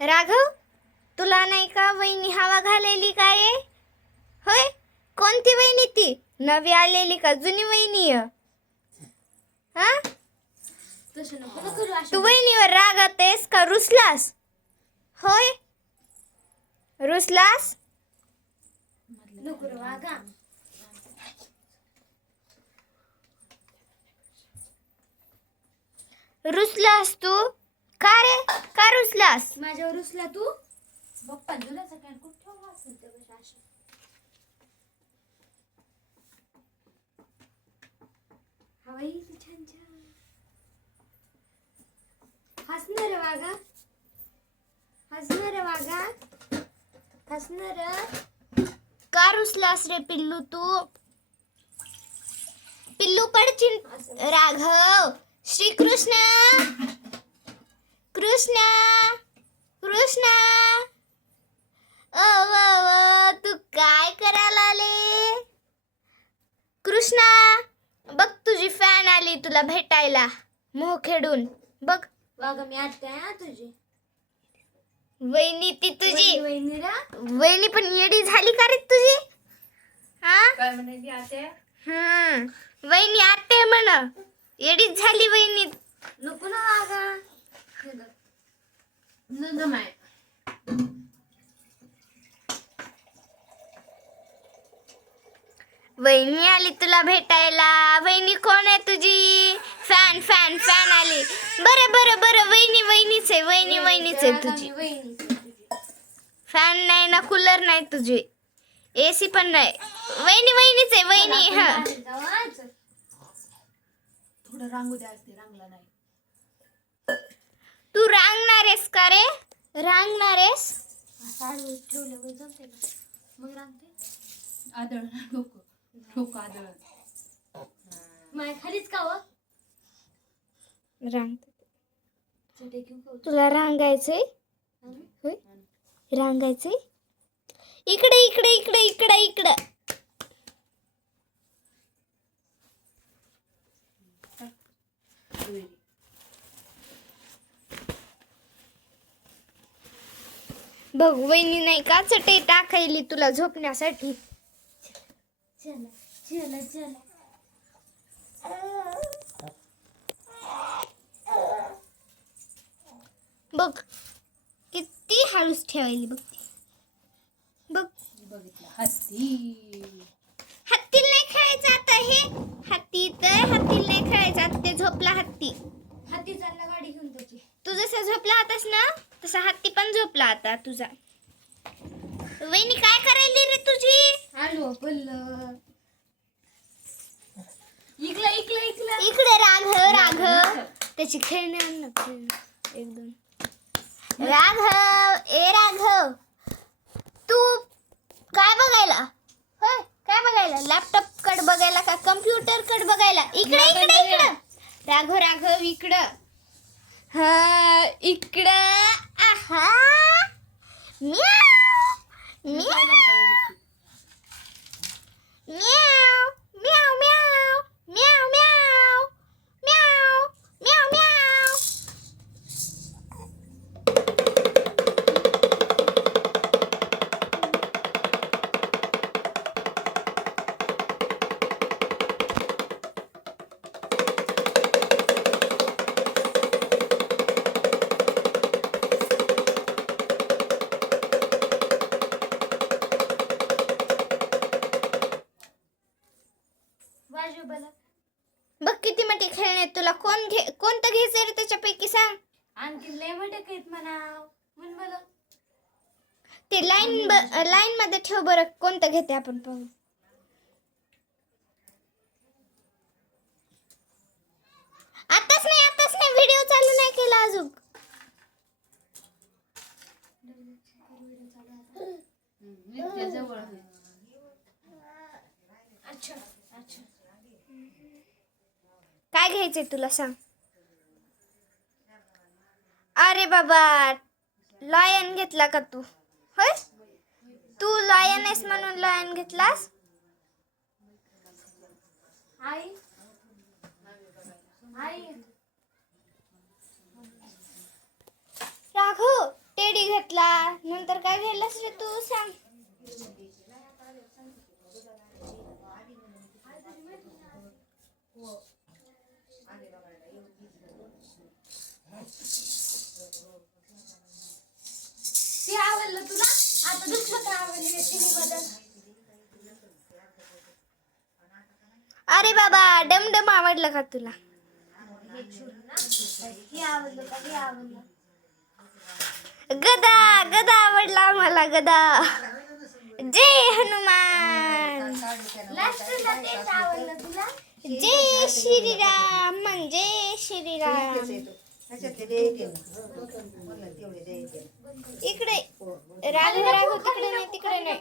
राघव तुला नाही का वहिनी हवा घालायली का रे होय? कोणती वहिनी ती? नवी आलेली का जुनी वहिनी? आहे? हा? तू वहिनीवर रागातेस का रुसलास? होय? रुसलास? रुसलास तू? का रे? का रुसलास? माझ्यावर रुसला तू? बाप्पा तुला सकाळ कुठं ठेवला असेल ते बस अशी. हवाई छान छान. हसणार वागा हसणार वागा हसणार का रुसलास रे पिल्लू तू? पिल्लू पडचिन राघव श्रीकृष्ण! कृष्ण कृष्ण. ओ व व, तू काय करायला आले? कृष्णा बघ तुझी फॅन आली तुला भेटायला मोह खेडून. बघ. वागा मी आज काय हा तुझी. वहिनी ती तुझी. वहिनी रा. वहिनी पण येडी झाली का रे तुझी? हा? काय म्हणायची आता हम्म. वहिनी आते म्हण. येडीच झाली वहिनी. नको ना वागा नंदमाय वहिनी आली तुला भेटायला. वहिनी कोण आहे तुझी? फॅन फॅन फॅन आली. बरं बरं बरं. वहिनी वहिनीच आहे वहिनी वहिनीच आहे तुझी. फॅन नाही ना कूलर नाही तुझी. एसी पण नाही. वहिनी वहिनीच आहे वहिनी. हा. थोडं रांगू द्या रांगला नाही. तू रांगणारेस का रे? रांगणारेस? खालीच का तुला रांगायचंय? हं? रांगायचंय? इकडे इकडे इकडे इकडे इकडे. वहिनी नाही का चटई टाकायली तुला झोपण्यासाठी. चला चला चला. बघ किती हळूच ठेवायली बघ. बघ. बघितलं हत्ती. हत्तीला नाही खेळायचं आता हे. हत्ती तर हत्तीला नाही खेळायचं आता ते झोपला हत्ती. हाती चालला गाडी घेऊन त्याची तू जसा झोपला होतास ना तसा हत्ती पण झोपला आता तुझा. वहिनी काय करायली रे तुझी? आलो पल्ल इकला इकला इकला. इकडे राघव राघव त्याची खेळणे आण ना खेळणे एक दोन. राघव ए राघव तू काय बघायला? होय काय बघायला? लॅपटॉप कड बघायला का कम्प्युटर कड बघायला? इकडे इकडे इकडं. राघव राघव इकडं. हा इकडं. 啊喵？喵？喵？आहेत तुला कोण घे कोणतं घ्यायचं रे त्याच्यापैकी सांग. आणखी लय मोठे आहेत म्हणा म्हण मला ते लाईन लाईन मध्ये ठेव बरं कोणतं घेते आपण पाहू आताच नाही आताच नाही व्हिडिओ चालू नाही केला अजून. जवळ काय घ्यायचंय तुला सांग. अरे बाबा लॉयन घेतला का तू? होय? तू लॉयन आहेस म्हणून लॉयन घेतलास? आई. आई. राघव टेडी काय घ्यायला असले तू? सांग. अरे बाबा डमडम आवडलं का तुला? गदा गदा आवडला मला गदा. जय हनुमान. जय श्रीराम म्हणजे श्रीराम. इकडे. राघव राघव तिकडे नाही तिकडे नाही.